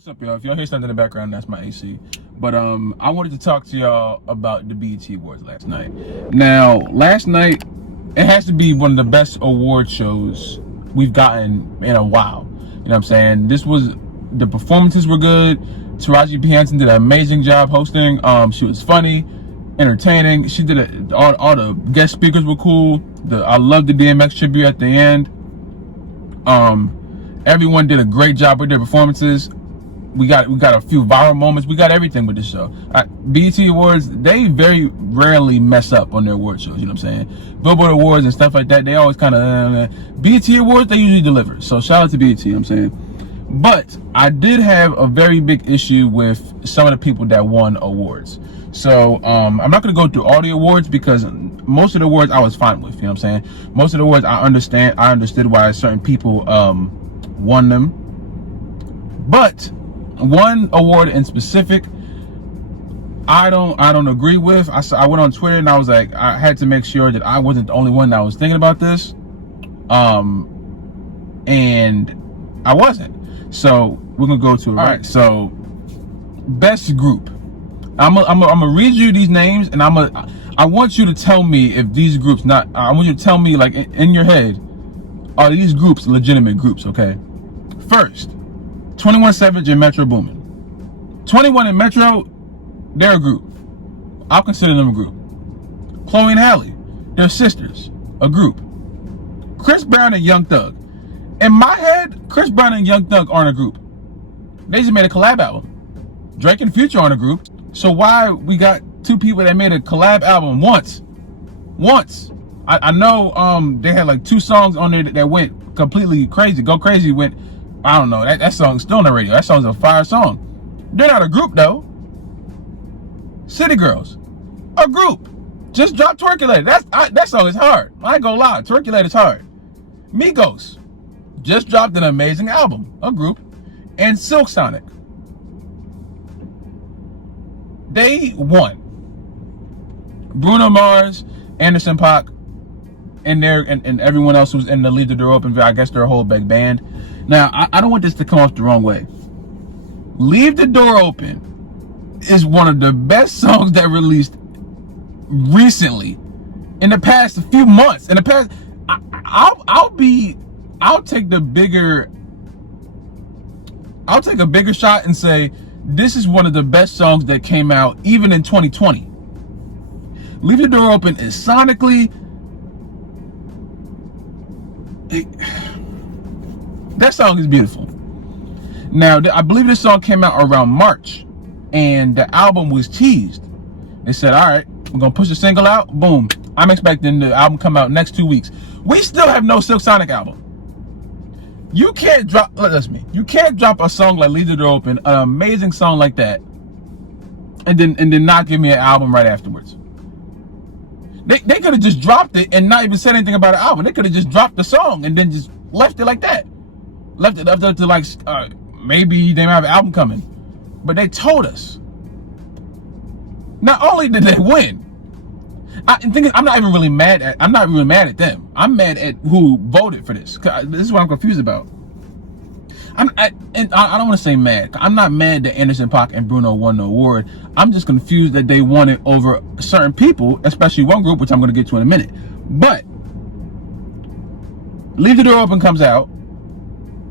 What's up, y'all? If y'all hear something in the background, that's my AC. But I wanted to talk to y'all about the BET Awards last night. Now, last night, it has to be one of the best award shows we've gotten in a while. You know what I'm saying? The performances were good. Taraji P. Henson did an amazing job hosting. She was funny, entertaining. She did all the guest speakers were cool. I loved the DMX tribute at the end. Everyone did a great job with their performances. We got a few viral moments. We got everything with this show. BET Awards, they very rarely mess up on their award shows. You know what I'm saying? Billboard Awards and stuff like that, they always kind of BET Awards, they usually deliver. So shout out to BET. You know what I'm saying? But I did have a very big issue with some of the people that won awards. So I'm not going to go through all the awards because most of the awards I was fine with. You know what I'm saying? Most of the awards I understood why certain people won them. But one award in specific, I don't agree with. I went on Twitter and I was like, I had to make sure that I wasn't the only one that was thinking about this, and I wasn't. So we're gonna go to it. All right. So best group. I'm gonna read you these names, and I want you to tell me if these groups I want you to tell me, like, in your head, are these groups legitimate groups? Okay. First, 21 Savage and Metro Boomin. 21 and Metro, they're a group. I'll consider them a group. Chloe and Halle, they're sisters, a group. Chris Brown and Young Thug. In my head, Chris Brown and Young Thug aren't a group. They just made a collab album. Drake and Future aren't a group. So why we got two people that made a collab album once? I know they had like 2 songs on there that went completely crazy. Go Crazy went, I don't know, that song's still on the radio. That song's a fire song. They're not a group though. City Girls, a group. Just dropped Twerkulator. That song is hard. I ain't gonna lie, Twerkulator's hard. Migos just dropped an amazing album, a group. And Silk Sonic, they won. Bruno Mars, Anderson .Paak, and everyone else who's in the Leave the Door Open, I guess they're a whole big band. Now, I don't want this to come off the wrong way. Leave the Door Open is one of the best songs that released recently, in the past few months. In the past, I'll take a bigger shot and say this is one of the best songs that came out even in 2020. Leave the Door Open is sonically, that song is beautiful. Now, I believe this song came out around March, and the album was teased. They said, all right, we're going to push the single out. Boom. I'm expecting the album come out next 2 weeks. We still have no Silk Sonic album. You can't drop a song like Leave the Door Open, an amazing song like that, and then not give me an album right afterwards. They could have just dropped it and not even said anything about an album. They could have just dropped the song and then just left it like that. Left it up to like, maybe they might have an album coming. But they told us. Not only did they win, I'm not really mad at them. I'm mad at who voted for this. This is what I'm confused about. I don't want to say mad. I'm not mad that Anderson .Paak and Bruno won the award. I'm just confused that they won it over certain people, especially one group, which I'm going to get to in a minute. But Leave the Door Open comes out.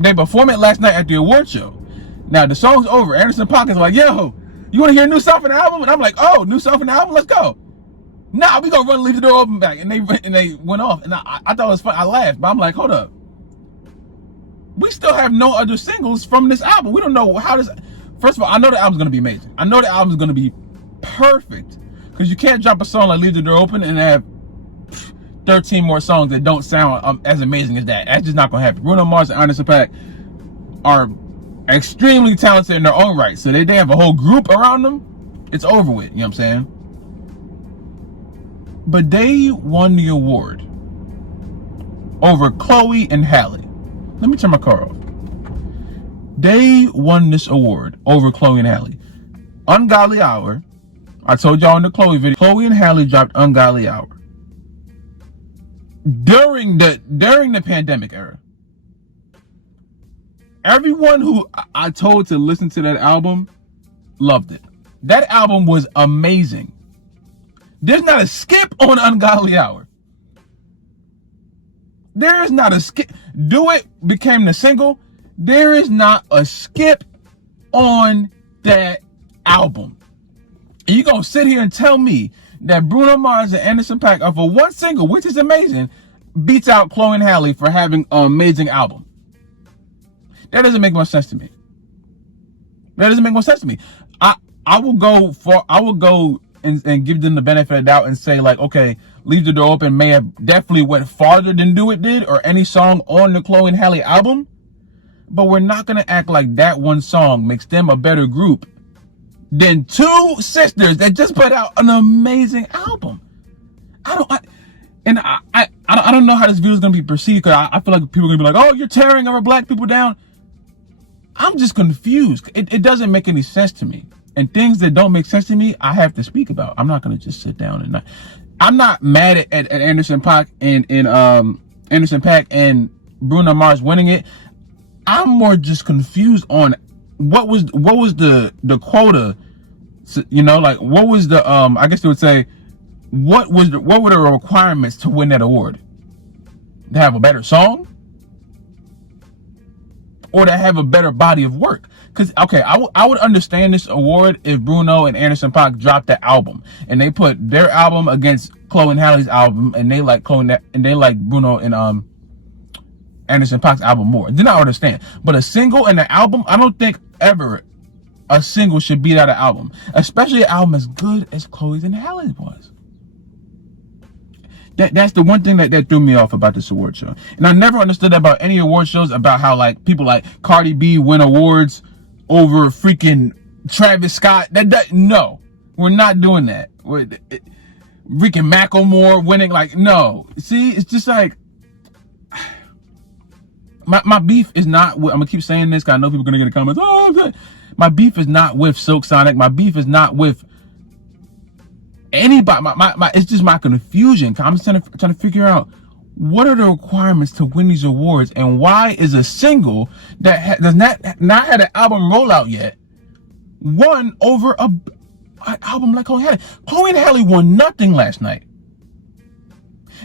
They perform it last night at the award show. Now the song's over. Anderson .Paak is like, yo, you want to hear new stuff in the album? And I'm like, oh, new stuff in the album? Let's go. Nah, we gonna run Leave the Door Open back. And they went off. And I thought it was fun. I laughed, but I'm like, hold up. We still have no other singles from this album. We don't know how this. First of all, I know the album's gonna be amazing. I know the album's gonna be perfect. Because you can't drop a song like Leave the Door Open and have 13 more songs that don't sound as amazing as that. That's just not gonna happen. Bruno Mars and Anderson .Paak are extremely talented in their own right. So they have a whole group around them. It's over with. You know what I'm saying? But they won the award over Chloe and Halle. Let me turn my car off. They won this award over Chloe and Halle. Ungodly Hour. I told y'all in the Chloe video, Chloe and Halle dropped Ungodly Hour during the pandemic era. everyone who I told to listen to that album loved it. That album was amazing. There's not a skip on Ungodly Hour. There is not a skip. Do It became the single. There is not a skip on that album. And you're going to sit here and tell me that Bruno Mars and Anderson .Paak are for one single, which is amazing, beats out Chloe and Halle for having an amazing album. That doesn't make much sense to me. That doesn't make much sense to me. I will go and give them the benefit of the doubt and say, like, okay, Leave the Door Open may have definitely went farther than Do It did, or any song on the Chloe and Halle album. But we're not going to act like that one song makes them a better group than two sisters that just put out an amazing album. I don't know how this video is going to be perceived, because I feel like people are going to be like, oh, you're tearing our black people down. I'm just confused. It doesn't make any sense to me. And things that don't make sense to me, I have to speak about. I'm not going to just sit down and not. I'm not mad at Anderson .Paak and Anderson .Paak and Bruno Mars winning it. I'm more just confused on what was the quota, you know, like what was the I guess they would say what were the requirements to win that award? To have a better song, or to have a better body of work? Because, okay, I would understand this award if Bruno and Anderson .Paak dropped the album and they put their album against Chloe and Halle's album, and they like Bruno and Anderson .Paak's album more. Then I understand. But a single and an album, I don't think ever a single should beat out an album, especially an album as good as Chloe's and Halle's was. That's the one thing that threw me off about this award show. And I never understood about any award shows, about how like people like Cardi B win awards over freaking Travis Scott. No, we're not doing that. Freaking Macklemore winning, like, no. See, it's just like, my beef is not with, I'm gonna keep saying this because I know people are gonna get in the comments, oh, okay. My beef is not with Silk Sonic. My beef is not with anybody. It's just my confusion. I'm just trying to figure out what are the requirements to win these awards, and why is a single that does not had an album rollout yet won over an album like Chloe and Halle? Chloe and Halle won nothing last night.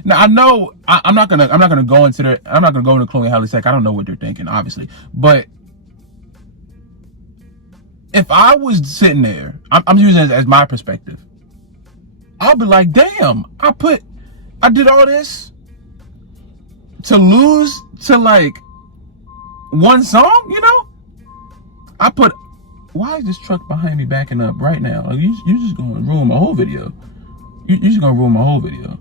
Now I know I'm not gonna go into Chloe and Halle's sec. I don't know what they're thinking, obviously, but if I was sitting there, I'm using it as my perspective, I'll be like, damn, I did all this to lose to like one song, you know? Why is this truck behind me backing up right now? Like, you just gonna ruin my whole video. You just gonna ruin my whole video.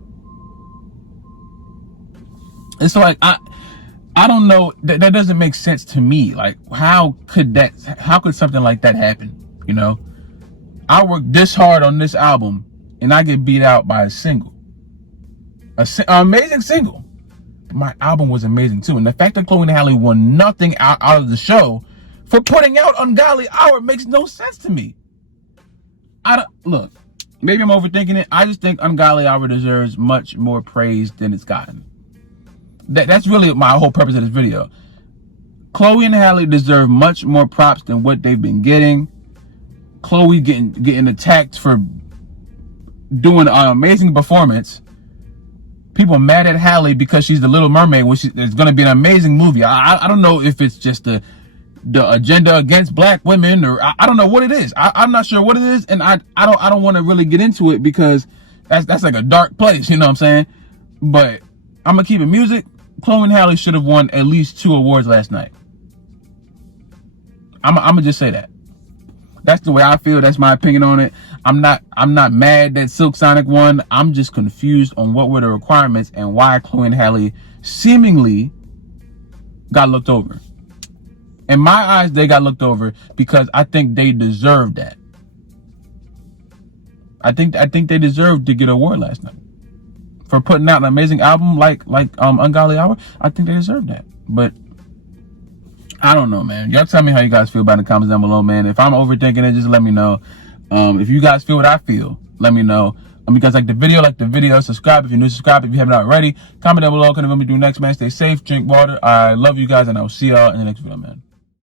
And so like, I don't know, that doesn't make sense to me. Like, how could something like that happen? You know, I worked this hard on this album and I get beat out by a single, an amazing single. My album was amazing too. And the fact that Chloe and Halle won nothing out of the show for putting out Ungodly Hour makes no sense to me. Look, maybe I'm overthinking it. I just think Ungodly Hour deserves much more praise than it's gotten. That's really my whole purpose of this video. Chloe and Halle deserve much more props than what they've been getting. Chloe getting attacked for doing an amazing performance. People mad at Halle because she's the Little Mermaid, which is going to be an amazing movie. I don't know if it's just the agenda against black women, or I don't know what it is. I'm not sure what it is, and I don't want to really get into it because that's like a dark place, you know what I'm saying? But I'm gonna keep it music. Chloe and Halle should have won at least 2 awards last night. I'm gonna just say that. That's the way I feel. That's my opinion on it. I'm not mad that Silk Sonic won. I'm just confused on what were the requirements and why Chloe and Halle seemingly got looked over. In my eyes, they got looked over because I think they deserved that. I think they deserved to get an award last night for putting out an amazing album like Ungodly Hour. I think they deserved that. But I don't know, man. Y'all tell me how you guys feel about it in the comments down below, man. If I'm overthinking it, just let me know. If you guys feel what I feel, let me know. If you guys like the video, subscribe if you're new, subscribe if you haven't already. Comment down below, what we do next, man. Stay safe, drink water. I love you guys, and I will see y'all in the next video, man.